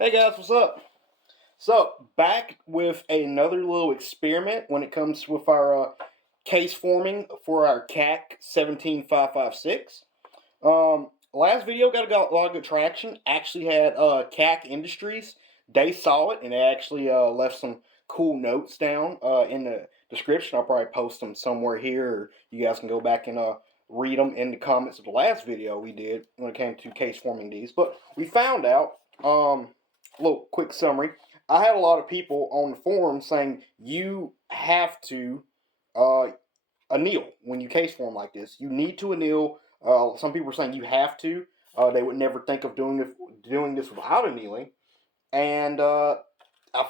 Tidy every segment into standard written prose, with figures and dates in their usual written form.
Hey guys, what's up? So, back with another little experiment when it comes with our case forming for our KAK 17-5.56. Last video got a lot of good traction. Actually had KAK Industries. They saw it and they actually left some cool notes down in the description. I'll probably post them somewhere here, or you guys can go back and read them in the comments of the last video we did when it came to case forming these. But we found out, little quick summary. I had a lot of people on the forum saying you have to anneal when you case form like this. You need to anneal. Some people were saying you have to. They would never think of doing this without annealing. And I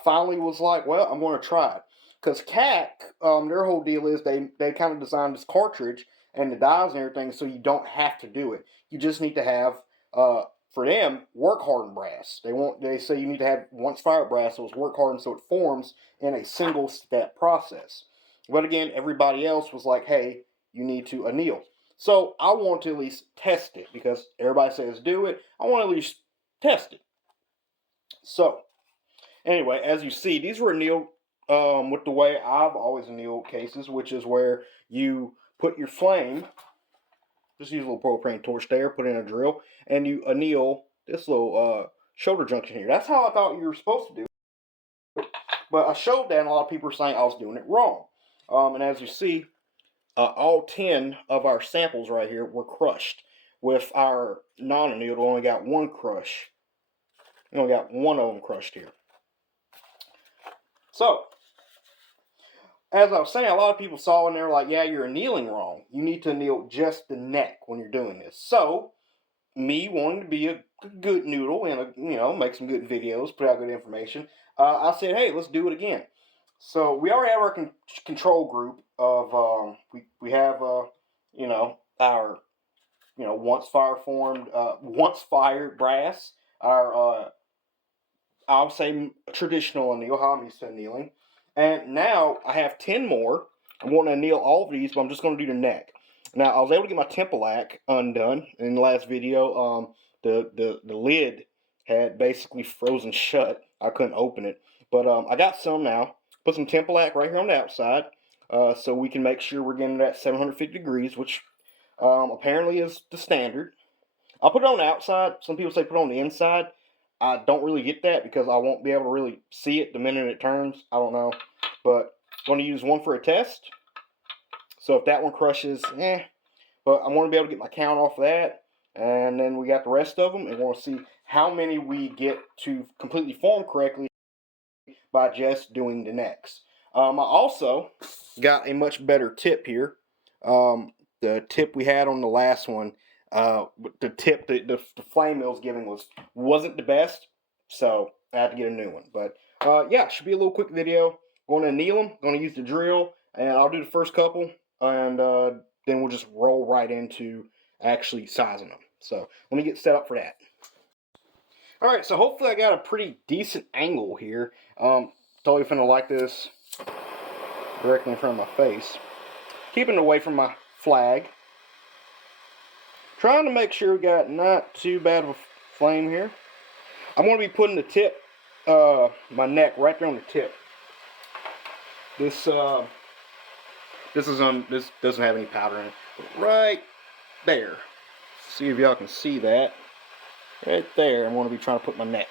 finally was like, well, I'm going to try it. Because KAK, their whole deal is they kind of designed this cartridge and the dies and everything so you don't have to do it. You just need to have, for them, work hardened brass. They say you need to have once fired brass so it's work hardened so it forms in a single step process. But again, everybody else was like, hey, you need to anneal. So I want to at least test it because everybody says do it. I want to at least test it. So anyway, as you see, these were annealed with the way I've always annealed cases, which is where you put your flame, just use a little propane torch there, put in a drill, and you anneal this little shoulder junction here. That's how I thought you were supposed to do it. But I showed that and a lot of people were saying I was doing it wrong. And as you see, all 10 of our samples right here were crushed. With our non-annealed, we only got one crush. We only got one of them crushed here. So, as I was saying, a lot of people saw and they were like, yeah, you're annealing wrong. You need to anneal just the neck when you're doing this. So, me wanting to be a good noodle and, make some good videos, put out good information, I said, hey, let's do it again. So, we already have our control group of, we have, our, once fired brass, our, I'll say traditional anneal, how I'm used to annealing. And now I have 10 more. I'm going to anneal all of these, but I'm just going to do the neck. Now, I was able to get my Tempolac undone in the last video. The lid had basically frozen shut. I couldn't open it. But I got some now. Put some Tempolac right here on the outside so we can make sure we're getting that 750 degrees, which apparently is the standard. I'll put it on the outside. Some people say put it on the inside. I don't really get that because I won't be able to really see it the minute it turns. I don't know. But I'm going to use one for a test. So if that one crushes, But I want to be able to get my count off of that. And then we got the rest of them. And we'll see how many we get to completely form correctly by just doing the necks. I also got a much better tip here. The tip we had on the last one, the tip the flame mill was giving wasn't the best, so I had to get a new one. But yeah, it should be a little quick video. Going to anneal them, going to use the drill, and I'll do the first couple, and then we'll just roll right into actually sizing them. So let me get set up for that. All right, so hopefully I got a pretty decent angle here. Totally finna like this directly in front of my face. Keeping it away from my flag. Trying to make sure we got not too bad of a flame here. I'm going to be putting the tip, my neck right there on the tip. This doesn't have any powder in it. Right there. See if y'all can see that. Right there, I'm going to be trying to put my neck.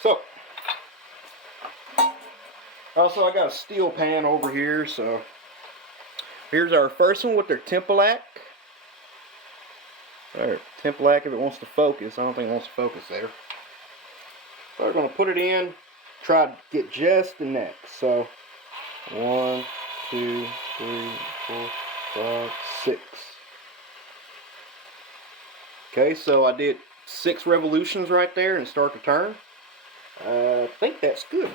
So, also I got a steel pan over here, so here's our first one with their Tempolac. Alright, Tempolac if it wants to focus. I don't think it wants to focus there. So we're going to put it in, try to get just the neck. So, 1, 2, 3, 4, 5, 6. Okay, so I did 6 revolutions right there and start to turn. I think that's good.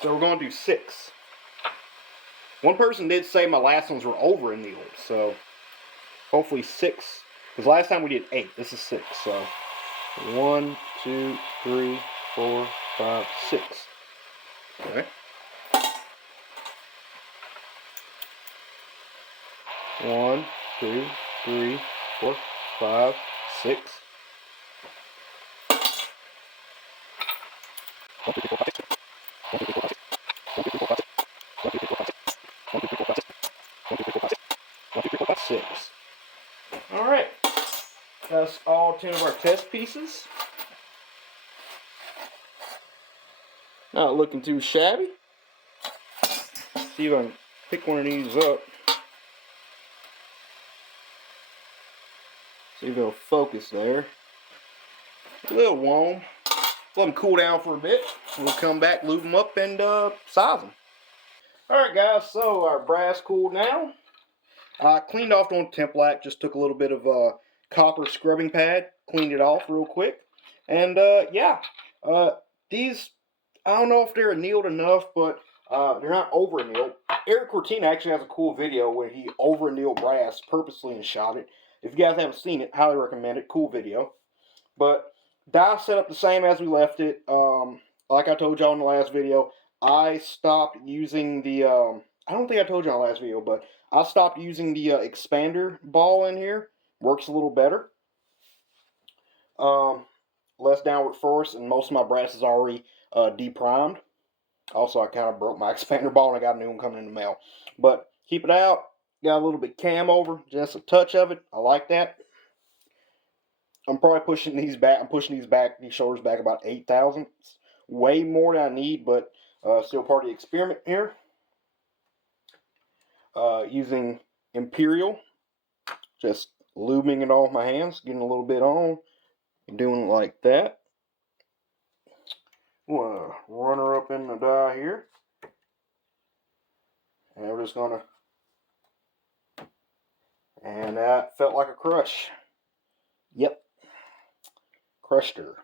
So we're going to do 6. One person did say my last ones were over annealed, so hopefully 6. Because last time we did 8. This is 6. So 1, 2, 3, 4, 5, 6. Okay. 1, 2, 3, 4, 5, 6. Six. All right. That's all 10 of our test pieces. Not looking too shabby. See if I can pick one of these up. See if it'll focus there. A little warm. Let them cool down for a bit. We'll come back, lube them up, and size them. Alright guys, so our brass cooled now. I cleaned off on Templac, just took a little bit of copper scrubbing pad, cleaned it off real quick. And yeah, these, I don't know if they're annealed enough, but they're not over annealed. Eric Cortina actually has a cool video where he over annealed brass purposely and shot it. If you guys haven't seen it, highly recommend it. Cool video. But die set up the same as we left it. Like I told y'all in the last video, I stopped using the, I don't think I told you in the last video, but I stopped using the expander ball in here. Works a little better. Less downward force, and most of my brass is already deprimed. Also, I kind of broke my expander ball, and I got a new one coming in the mail. But keep it out. Got a little bit cam over, just a touch of it. I like that. I'm probably pushing these back. I'm pushing these shoulders back about 8 thousandths. Way more than I need, but still part of the experiment here. Using Imperial, just lubing it off my hands, getting a little bit on, and doing it like that. We'll run her up in the die here, and we're just gonna. And that felt like a crush. Yep, crushed her.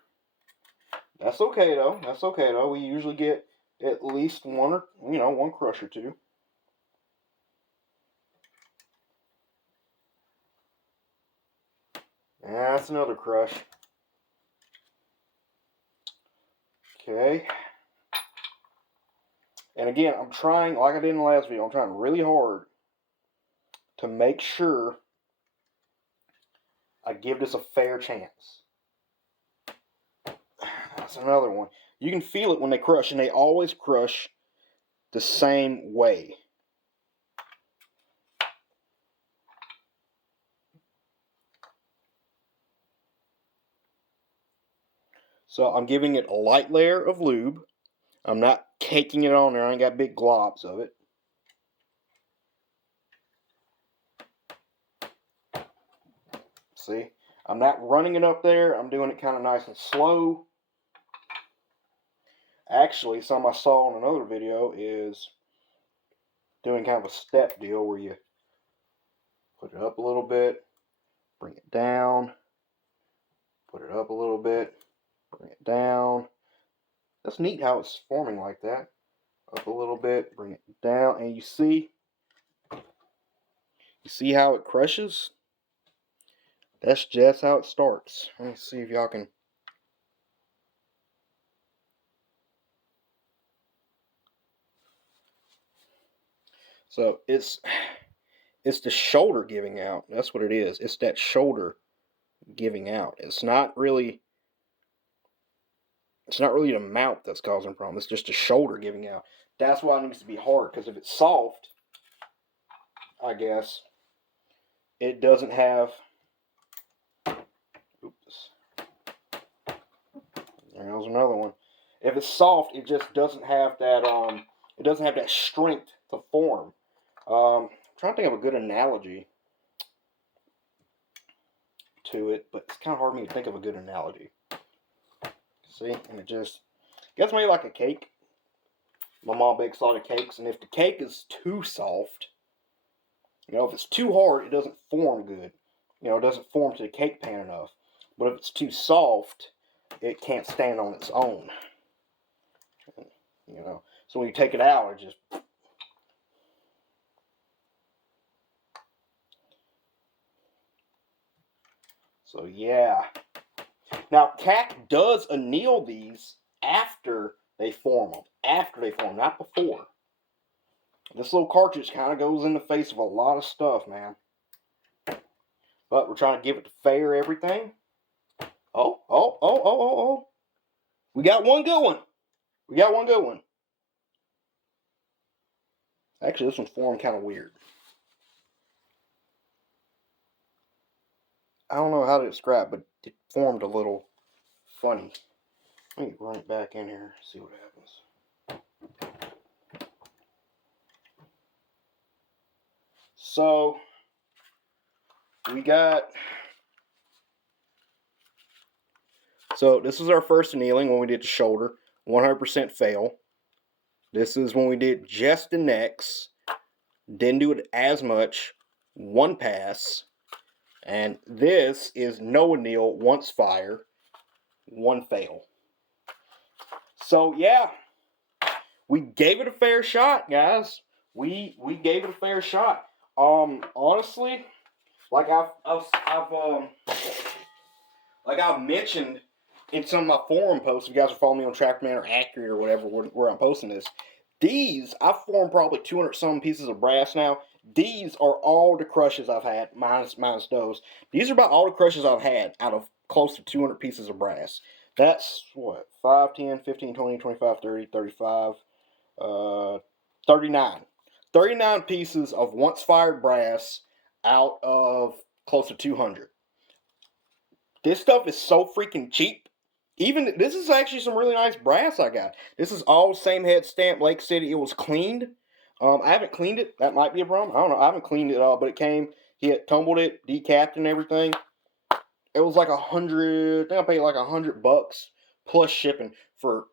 That's okay though. That's okay though. We usually get at least one or one crush or two. And that's another crush. Okay. And again, I'm trying, like I did in the last video, I'm trying really hard to make sure I give this a fair chance. That's another one. You can feel it when they crush, and they always crush the same way. So I'm giving it a light layer of lube. I'm not caking it on there. I ain't got big globs of it. See? I'm not running it up there. I'm doing it kind of nice and slow. Actually, something I saw in another video is doing kind of a step deal where you put it up a little bit, bring it down, put it up a little bit, bring it down. That's neat how it's forming like that. Up a little bit, bring it down, and you see how it crushes? That's just how it starts. Let me see if y'all can. So it's the shoulder giving out. That's what it is. It's that shoulder giving out. It's not really the mount that's causing a problem. It's just the shoulder giving out. That's why it needs to be hard, because if it's soft, I guess, it doesn't have, oops, there goes another one. If it's soft, it just doesn't have that, it doesn't have that strength to form. I'm trying to think of a good analogy to it, but it's kind of hard for me to think of a good analogy. See, and it just gets me like a cake. My mom bakes a lot of cakes, and if the cake is too soft, if it's too hard, it doesn't form good. It doesn't form to the cake pan enough. But if it's too soft, it can't stand on its own. So when you take it out, it just. So yeah. Now KAK does anneal these after they form them. Not before. This little cartridge kind of goes in the face of a lot of stuff, man. But we're trying to give it fair everything. Oh. We got one good one. We got one good one. Actually, this one's formed kind of weird. I don't know how to describe, but it formed a little funny. Let me run it back in here, see what happens. So, we got... So, this was our first annealing when we did the shoulder. 100% fail. This is when we did just the necks. Didn't do it as much. 1 pass. And this is no anneal, once fire. 1 fail. So, yeah. We gave it a fair shot, guys. We gave it a fair shot. Honestly, like I've mentioned in some of my forum posts, if you guys are following me on Trackman or Accurate or whatever, where I'm posting this, I've formed probably 200 some pieces of brass now. These are all the crushes I've had, minus those. These are about all the crushes I've had out of close to 200 pieces of brass. That's what, 5, 10, 15, 20, 25, 30, 35, 39. 39 pieces of once fired brass out of close to 200. This stuff is so freaking cheap. Even this is actually some really nice brass I got. This is all same head stamp, Lake City. It was cleaned. I haven't cleaned it. That might be a problem. I don't know. I haven't cleaned it at all, but it came. He had tumbled it, decapped and everything. It was like $100. I think I paid like $100 plus shipping for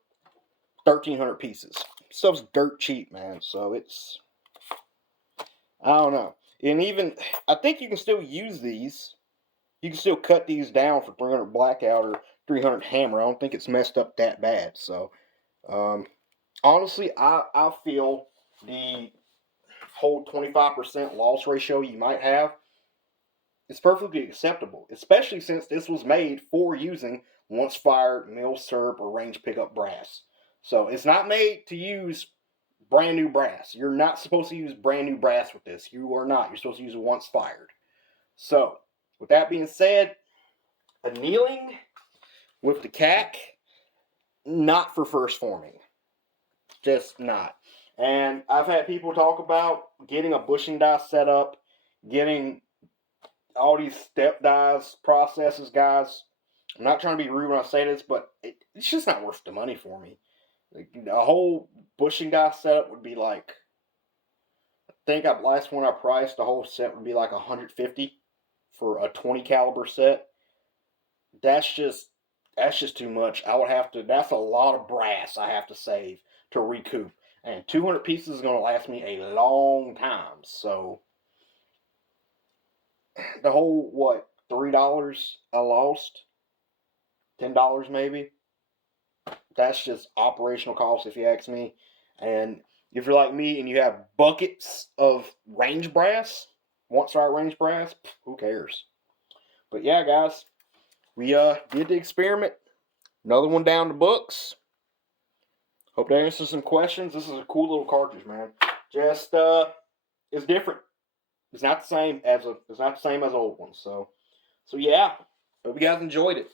1,300 pieces. Stuff's dirt cheap, man. So it's, I don't know. And even I think you can still use these. You can still cut these down for 300 blackout or 300 hammer. I don't think it's messed up that bad. So, honestly, I feel the whole 25% loss ratio you might have is perfectly acceptable, especially since this was made for using once fired mill serp or range pickup brass. So it's not made to use brand new brass. You're not supposed to use brand new brass with this. You are not. You're supposed to use it once fired. So, with that being said, annealing with the KAK, not for first forming. Just not. And I've had people talk about getting a bushing die set up, getting all these step dies, processes, guys. I'm not trying to be rude when I say this, but it's just not worth the money for me. Like, a whole bushing die setup would be like, I think last one I priced, the whole set would be like $150 for a 20 caliber set. That's just too much. I would have to. That's a lot of brass I have to save to recoup, and 200 pieces is going to last me a long time. So the whole $3 I lost, $10 maybe. That's just operational cost if you ask me. And if you're like me and you have buckets of range brass, once our range brass, who cares? But yeah, guys, we did the experiment. Another one down the books. Hope that answers some questions. This is a cool little cartridge, man. Just it's different. It's not the same as the old one. So yeah. Hope you guys enjoyed it.